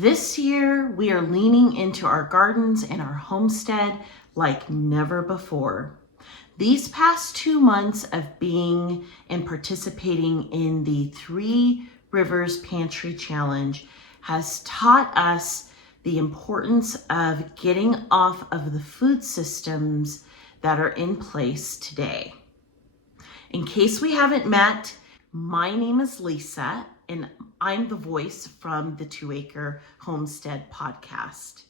This year, we are leaning into our gardens and our homestead like never before. These past 2 months of being and participating in the Three Rivers Pantry Challenge has taught us the importance of getting off of the food systems that are in place today. In case we haven't met, my name is Lisa, and I'm the voice from the 2 Acre Homestead podcast.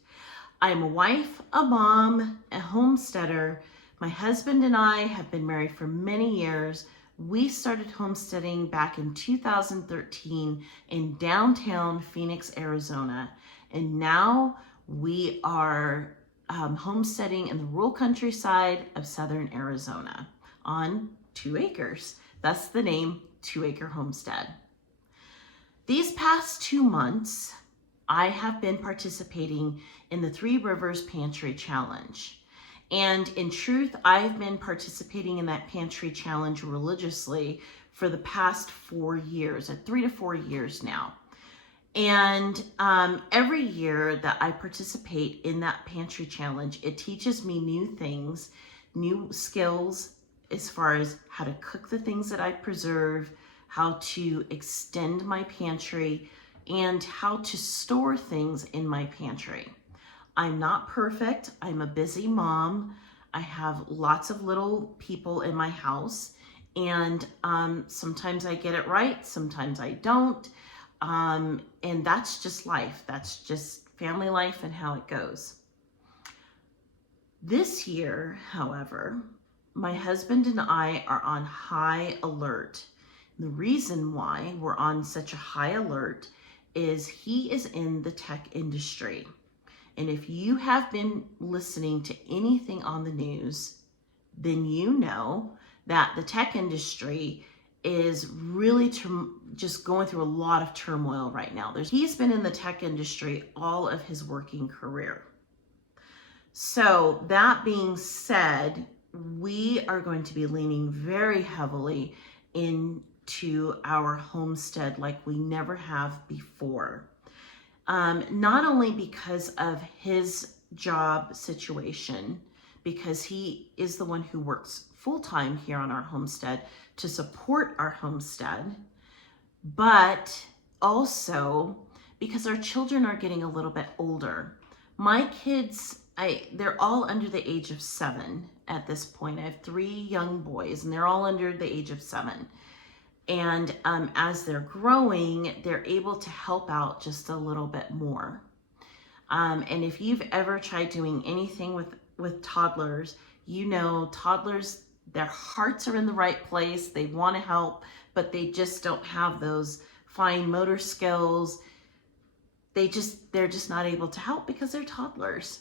I'm a wife, a mom, a homesteader. My husband and I have been married for many years. We started homesteading back in 2013 in downtown Phoenix, Arizona. And now we are homesteading in the rural countryside of southern Arizona on 2 acres. That's the name, 2 Acre Homestead. These past 2 months, I have been participating in the Three Rivers Pantry Challenge. And in truth, I've been participating in that pantry challenge religiously for the past 4 years, 3 to 4 years now. And every year that I participate in that pantry challenge, it teaches me new things, new skills as far as how to cook the things that I preserve, how to extend my pantry, and how to store things in my pantry. I'm not perfect. I'm a busy mom. I have lots of little people in my house, and sometimes I get it right, sometimes I don't. And that's just life. That's just family life and how it goes. This year, however, my husband and I are on high alert. The reason why we're on such a high alert is he is in the tech industry. And if you have been listening to anything on the news, then you know that the tech industry is really just going through a lot of turmoil right now. He's been in the tech industry all of his working career. So that being said, we are going to be leaning very heavily into our homestead like we never have before. Not only because of his job situation, because he is the one who works full-time here on our homestead to support our homestead, but also because our children are getting a little bit older. My kids, they're all under the age of 7 at this point. I have 3 young boys, and they're all under the age of 7. And as they're growing, they're able to help out just a little bit more. And if you've ever tried doing anything with toddlers, you know toddlers, their hearts are in the right place. They want to help, but they just don't have those fine motor skills. They're just not able to help because they're toddlers.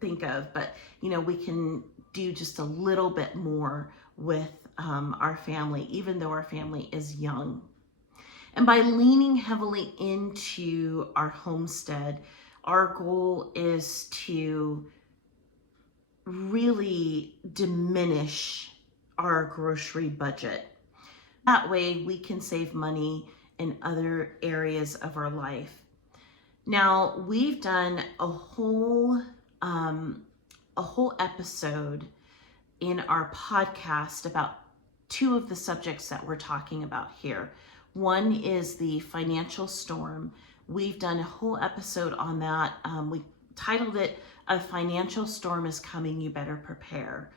But we can do just a little bit more with our family, even though our family is young. And by leaning heavily into our homestead, our goal is to really diminish our grocery budget. That way we can save money in other areas of our life. Now, we've done a whole episode in our podcast about 2 of the subjects that we're talking about here. One is the financial storm. We've done a whole episode on that. We titled it, "A Financial Storm is Coming, You Better Prepare."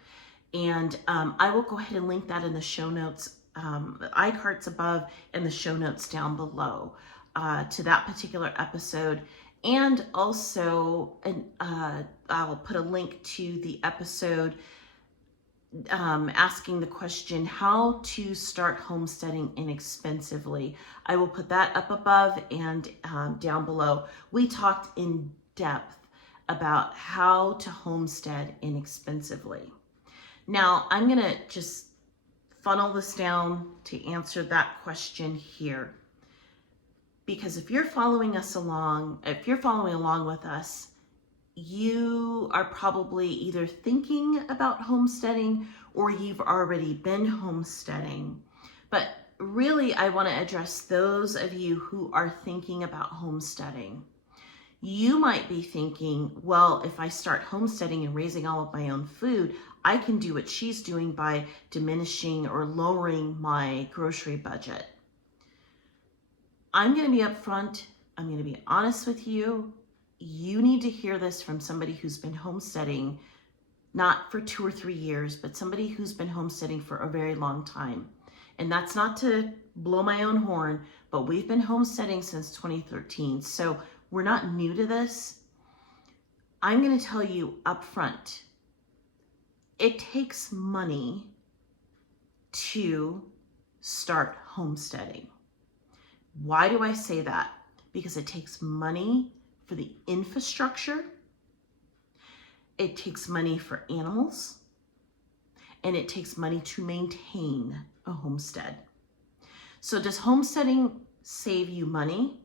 And I will go ahead and link that in the show notes, the iCards above and the show notes down below to that particular episode. And also, I'll put a link to the episode asking the question, how to start homesteading inexpensively. I will put that up above and down below. We talked in depth about how to homestead inexpensively. Now, I'm going to just funnel this down to answer that question here. Because if you're following along with us, you are probably either thinking about homesteading or you've already been homesteading. But really, I want to address those of you who are thinking about homesteading. You might be thinking, well, if I start homesteading and raising all of my own food, I can do what she's doing by diminishing or lowering my grocery budget. I'm going to be upfront. I'm going to be honest with you. You need to hear this from somebody who's been homesteading, not for 2 or 3 years, but somebody who's been homesteading for a very long time. And that's not to blow my own horn, but we've been homesteading since 2013. So we're not new to this. I'm going to tell you up front, it takes money to start homesteading. Why do I say that? Because it takes money for the infrastructure, it takes money for animals, and it takes money to maintain a homestead. So does homesteading save you money?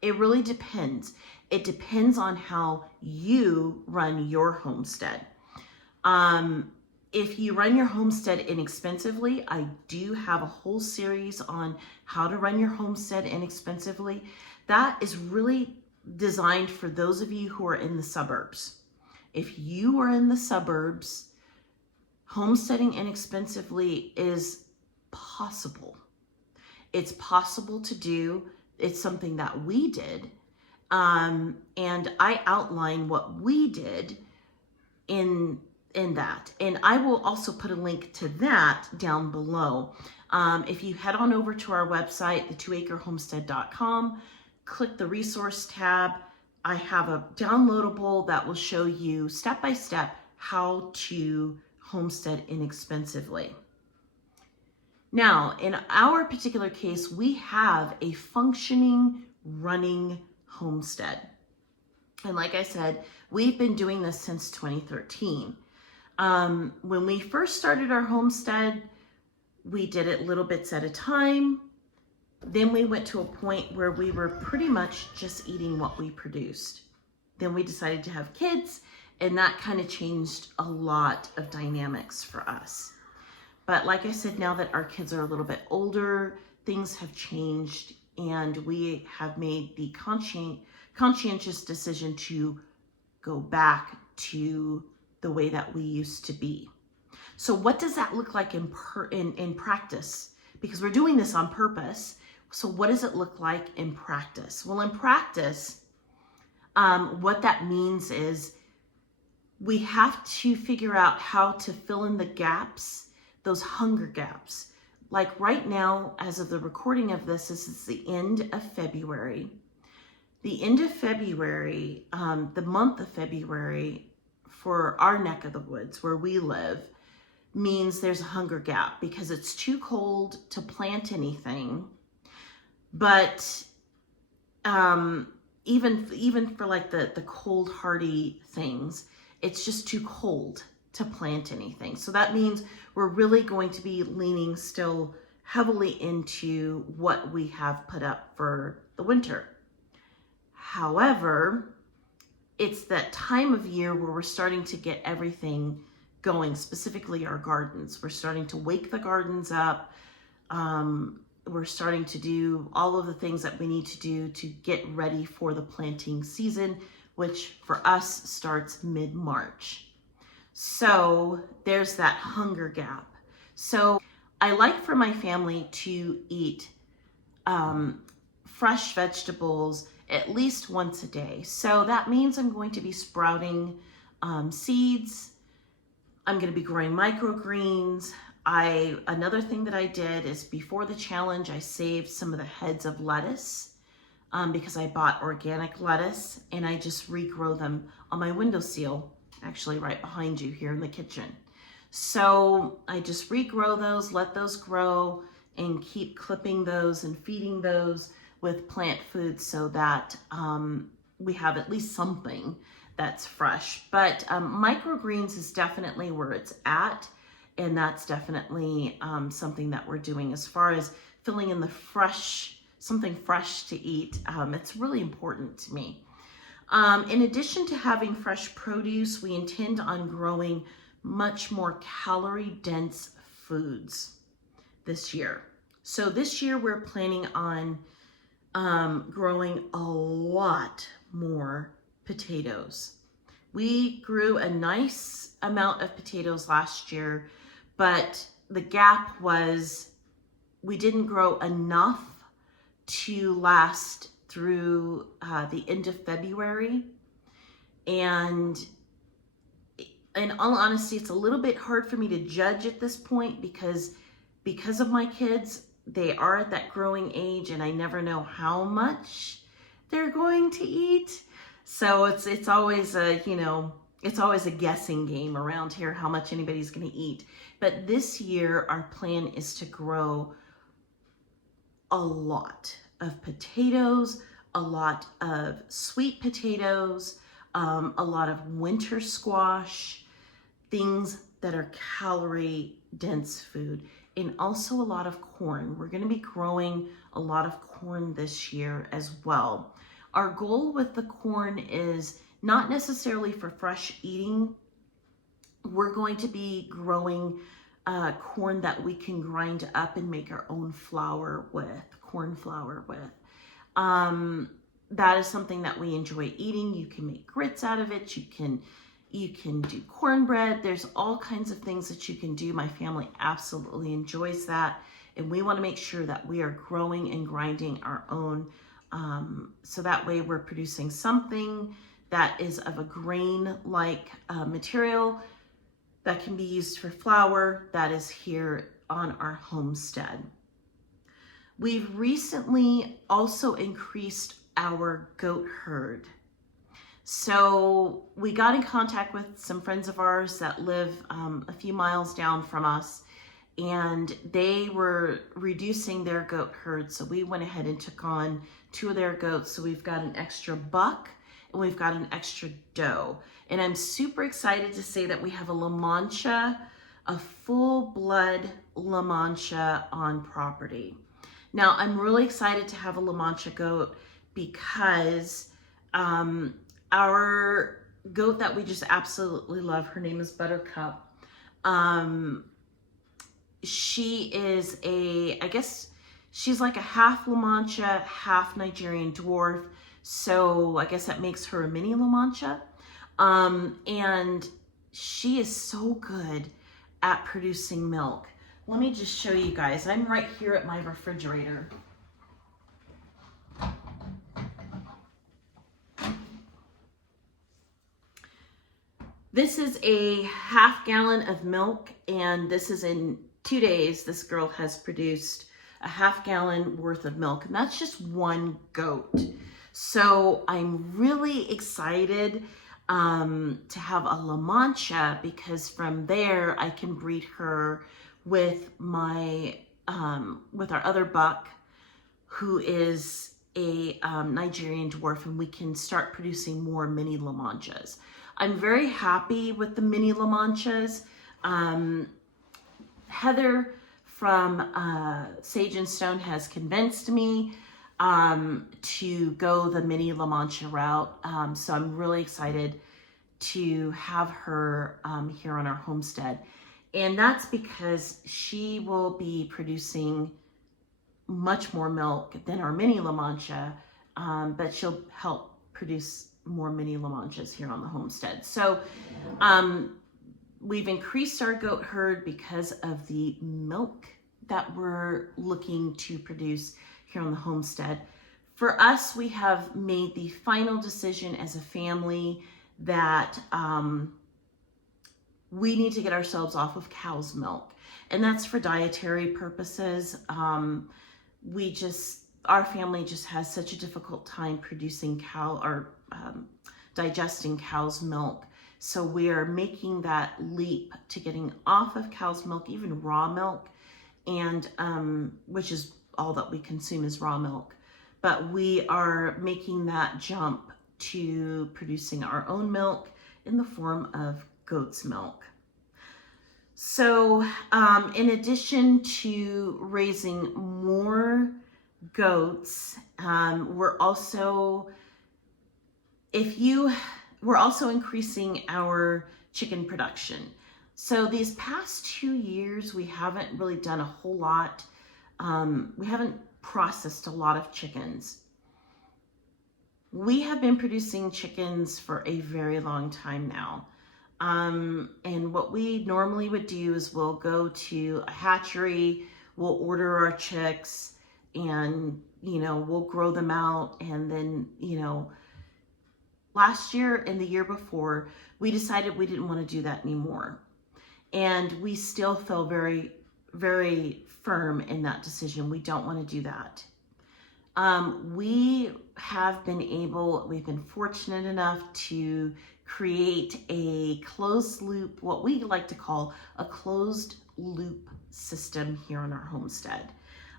It really depends. It depends on how you run your homestead. If you run your homestead inexpensively, I do have a whole series on how to run your homestead inexpensively. That is really designed for those of you who are in the suburbs. If you are in the suburbs, homesteading inexpensively is possible. It's possible to do. It's something that we did. And I outline what we did in that. And I will also put a link to that down below. If you head on over to our website, the2acrehomestead.com, click the resource tab, I have a downloadable that will show you step by step how to homestead inexpensively. Now, in our particular case, we have a functioning, running homestead. And like I said, we've been doing this since 2013. When we first started our homestead, we did it little bits at a time. Then we went to a point where we were pretty much just eating what we produced. Then we decided to have kids, and that kind of changed a lot of dynamics for us. But like I said, now that our kids are a little bit older, things have changed, and we have made the conscientious decision to go back to the way that we used to be. So what does that look like in practice? Because we're doing this on purpose. So what does it look like in practice? Well, in practice, what that means is we have to figure out how to fill in the gaps, those hunger gaps. Like right now, as of the recording of this is the end of February. The end of February, the month of February for our neck of the woods where we live means there's a hunger gap because it's too cold to plant anything. But even for like the cold hardy things, it's just too cold to plant anything. So that means we're really going to be leaning still heavily into what we have put up for the winter. However, it's that time of year where we're starting to get everything going, specifically our gardens. We're starting to wake the gardens up. We're starting to do all of the things that we need to do to get ready for the planting season, which for us starts mid-March. So there's that hunger gap. So I like for my family to eat fresh vegetables at least once a day. So that means I'm going to be sprouting seeds. I'm going to be growing microgreens. Another thing that I did is before the challenge, I saved some of the heads of lettuce because I bought organic lettuce, and I just regrow them on my windowsill, actually right behind you here in the kitchen. So I just regrow those, let those grow, and keep clipping those and feeding those with plant food so that we have at least something that's fresh. But microgreens is definitely where it's at, and that's definitely something that we're doing as far as filling in the something fresh to eat. It's really important to me. In addition to having fresh produce, we intend on growing much more calorie-dense foods this year. So this year we're planning on growing a lot more potatoes. We grew a nice amount of potatoes last year, but the gap was we didn't grow enough to last through the end of February. And in all honesty, it's a little bit hard for me to judge at this point because of my kids. They are at that growing age and I never know how much they're going to eat. So it's always a, it's always a guessing game around here how much anybody's going to eat. But this year our plan is to grow a lot of potatoes, a lot of sweet potatoes, a lot of winter squash, things that are calorie dense food, and also a lot of corn. We're going to be growing a lot of corn this year as well. Our goal with the corn is not necessarily for fresh eating. We're going to be growing corn that we can grind up and make our own flour with, corn flour with. That is something that we enjoy eating. You can make grits out of it. You can do cornbread. There's all kinds of things that you can do. My family absolutely enjoys that. And we want to make sure that we are growing and grinding our own. So that way we're producing something that is of a grain-like material that can be used for flour that is here on our homestead. We've recently also increased our goat herd. So we got in contact with some friends of ours that live a few miles down from us, and they were reducing their goat herd. So we went ahead and took on 2 of their goats. So we've got an extra buck and we've got an extra doe. And I'm super excited to say that we have a La Mancha, a full-blood La Mancha on property. Now, I'm really excited to have a La Mancha goat because our goat that we just absolutely love, her name is Buttercup. She is I guess she's like a half La Mancha, half Nigerian dwarf. So I guess that makes her a mini La Mancha. And she is so good at producing milk. Let me just show you guys. I'm right here at my refrigerator. This is a half gallon of milk, and this is in 2 days. This girl has produced a half gallon worth of milk, and that's just one goat. So I'm really excited to have a La Mancha, because from there I can breed her with my with our other buck, who is a Nigerian dwarf, and we can start producing more mini La Manchas. I'm very happy with the mini La Manchas. Heather from Sage and Stone has convinced me to go the mini La Mancha route. So I'm really excited to have her here on our homestead. And that's because she will be producing much more milk than our mini La Mancha, but she'll help produce more mini La Manchas here on the homestead. So we've increased our goat herd because of the milk that we're looking to produce here on the homestead. For us, we have made the final decision as a family that we need to get ourselves off of cow's milk, and that's for dietary purposes. Our family just has such a difficult time producing digesting cow's milk. So we are making that leap to getting off of cow's milk, even raw milk, and which is all that we consume is raw milk. But we are making that jump to producing our own milk in the form of goat's milk. So in addition to raising more goats, we're also increasing our chicken production. So these past 2 years, we haven't really done a whole lot. We haven't processed a lot of chickens. We have been producing chickens for a very long time now. And what we normally would do is we'll go to a hatchery, we'll order our chicks, and, we'll grow them out. And then, last year and the year before, we decided we didn't want to do that anymore. And we still feel very, very firm in that decision. We don't want to do that. We've been fortunate enough to create a closed loop, what we like to call a closed loop system here on our homestead.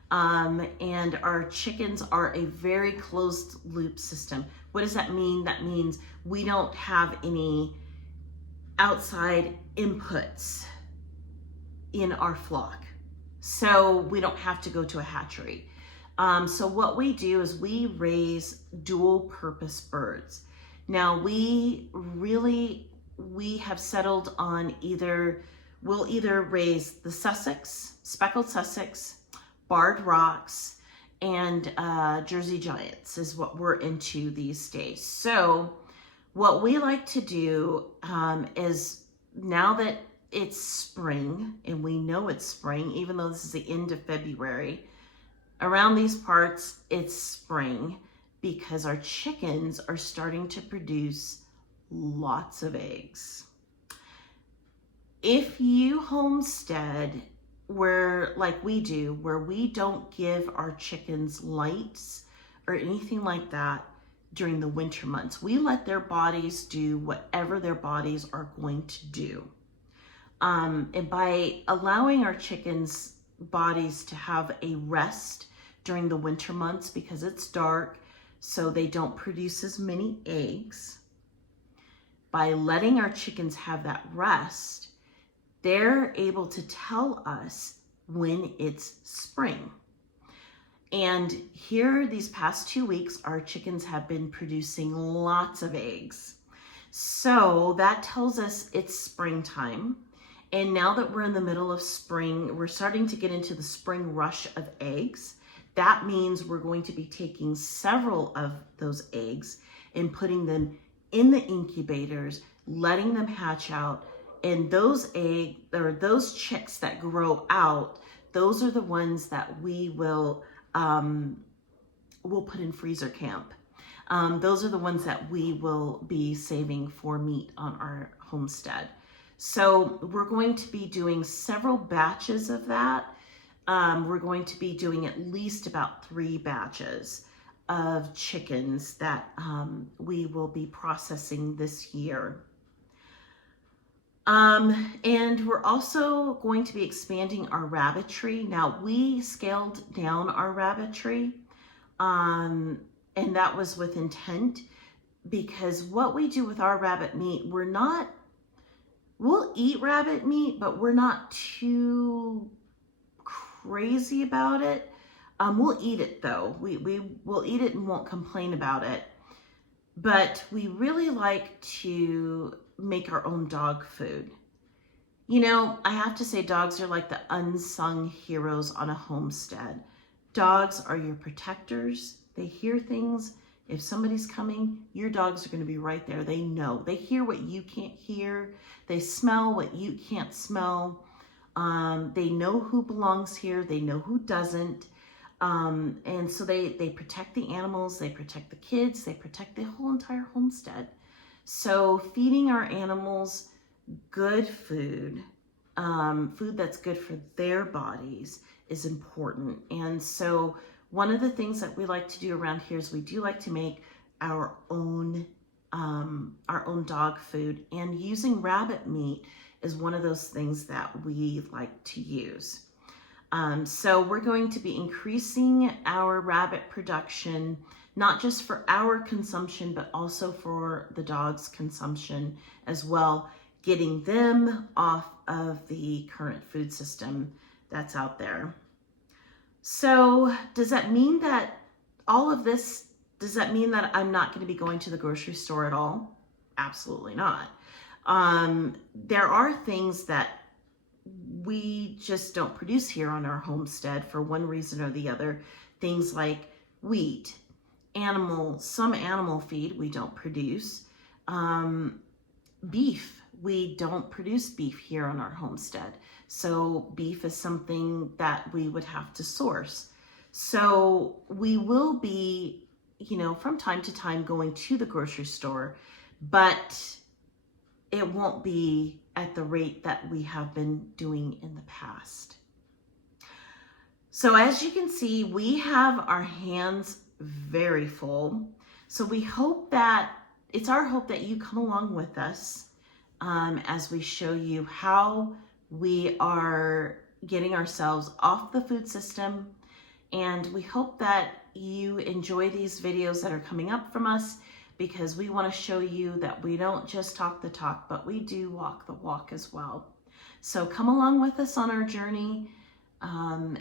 And our chickens are a very closed loop system. What does that mean? That means we don't have any outside inputs in our flock. So we don't have to go to a hatchery. So what we do is we raise dual purpose birds. Now we have settled on we'll either raise the Sussex, speckled Sussex, barred rocks, and Jersey Giants is what we're into these days. So what we like to do is, now that it's spring, and we know it's spring, even though this is the end of February, around these parts, it's spring because our chickens are starting to produce lots of eggs. If you homestead like we do, where we don't give our chickens lights or anything like that during the winter months, we let their bodies do whatever their bodies are going to do. And by allowing our chickens' bodies to have a rest during the winter months, because it's dark, so they don't produce as many eggs, by letting our chickens have that rest, they're able to tell us when it's spring. And here, these past 2 weeks, our chickens have been producing lots of eggs. So that tells us it's springtime. And now that we're in the middle of spring, we're starting to get into the spring rush of eggs. That means we're going to be taking several of those eggs and putting them in the incubators, letting them hatch out. And those chicks that grow out, those are the ones that we'll put in freezer camp. Those are the ones that we will be saving for meat on our homestead. So we're going to be doing several batches of that. We're going to be doing at least about 3 batches of chickens that we will be processing this year. And we're also going to be expanding our rabbitry. Now, we scaled down our rabbitry, and that was with intent, because what we do with our rabbit meat, we'll eat rabbit meat, but we're not too crazy about it. We'll eat it though. We'll eat it and won't complain about it. But we really like to make our own dog food. I have to say, dogs are like the unsung heroes on a homestead. Dogs are your protectors. They hear things. If somebody's coming, your dogs are going to be right there. They know. They hear what you can't hear. They smell what you can't smell. They know who belongs here. They know who doesn't. And so they protect the animals. They protect the kids. They protect the whole entire homestead. So feeding our animals good food, food that's good for their bodies, is important. And so one of the things that we like to do around here is we do like to make our own dog food, and using rabbit meat is one of those things that we like to use. So we're going to be increasing our rabbit production, not just for our consumption, but also for the dogs' consumption as well, getting them off of the current food system that's out there. So does that mean that does that mean that I'm not going to be going to the grocery store at all? Absolutely not. There are things that we just don't produce here on our homestead for one reason or the other. Things like wheat some animal feed we don't produce. Beef, we don't produce beef here on our homestead. So beef is something that we would have to source. So we will be, from time to time going to the grocery store, but it won't be at the rate that we have been doing in the past. So as you can see, we have our hands very full. So it's our hope that you come along with us as we show you how we are getting ourselves off the food system. And we hope that you enjoy these videos that are coming up from us, because we want to show you that we don't just talk the talk, but we do walk the walk as well. So come along with us on our journey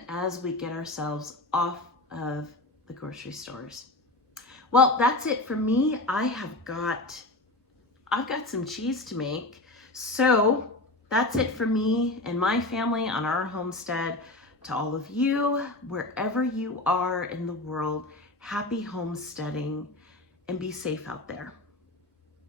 as we get ourselves off of the grocery stores. Well, that's it for me. I've got some cheese to make. So that's it for me and my family on our homestead. To all of you, wherever you are in the world, happy homesteading and be safe out there.